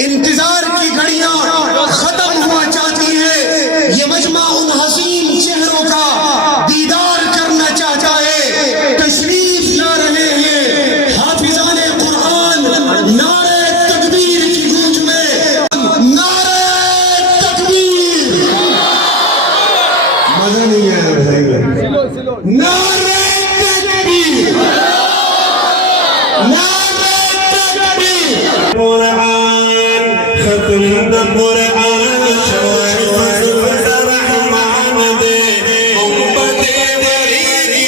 इंतजार की घड़ियां खत्म हुआ चाहती है। ये मजमा उन हसीन चेहरों का दीदार करना चाहता है। तशरीफ ला रहे हैं हाफिजाने कुरान, नारे तकबीर की गूंज में, नारे तकबीर। मजा नहीं आया भाई, नारे तकबीर, नारे तकबीर। कुरान खत्म द कुरान शवाइफ रहमान दे उम्मते मरीदी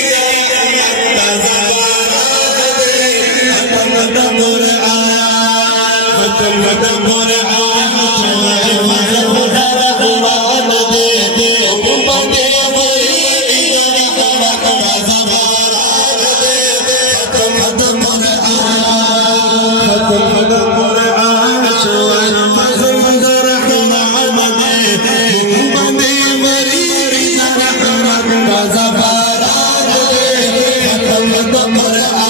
खत्म द कुरान, खत्म द कुरान शवाइफ रहमान दे उम्मते मरीदी खत्म द कुरान, खत्म द कुरान शवाइफ रहमान दे उम्मते मरीदी रहमत का ज़बारात दे खत्म द कुरान।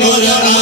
Quran